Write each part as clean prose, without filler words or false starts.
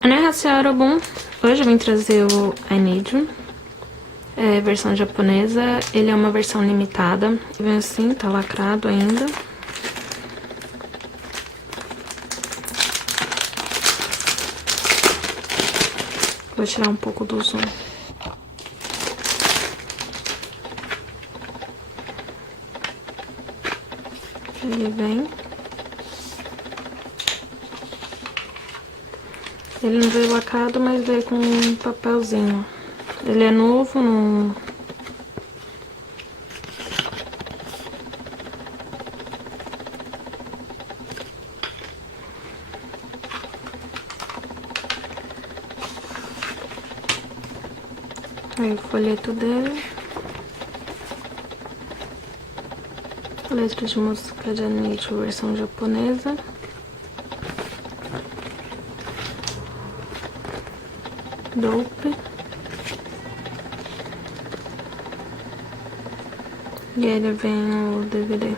Annyeonghaseyo, Arobun. Hoje eu vim trazer o I Need You, versão japonesa. Ele é uma versão limitada. Vem assim, tá lacrado ainda. Vou tirar um pouco do zoom. Ele vem. Ele não veio lacrado, mas veio com um papelzinho. Ele é novo, não... Aí o folheto dele. Letra de música de I Need You, versão japonesa. Dope. E ele vem o DVD.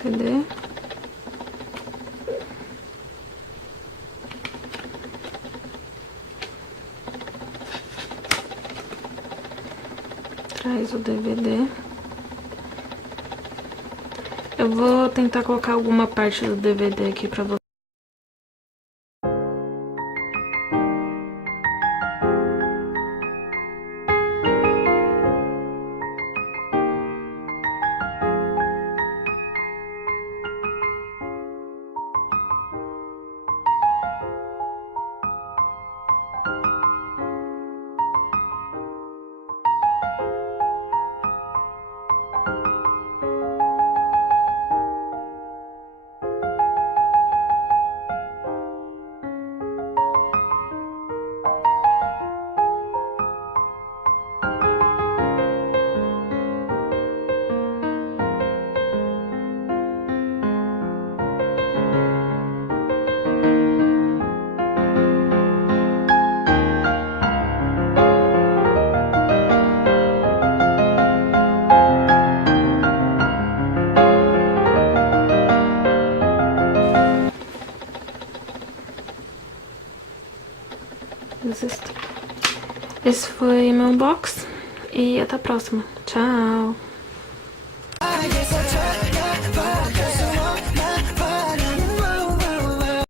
CD. Traz o DVD. Eu vou tentar colocar alguma parte do DVD aqui pra você. Esse foi meu unboxing e até a próxima. Tchau!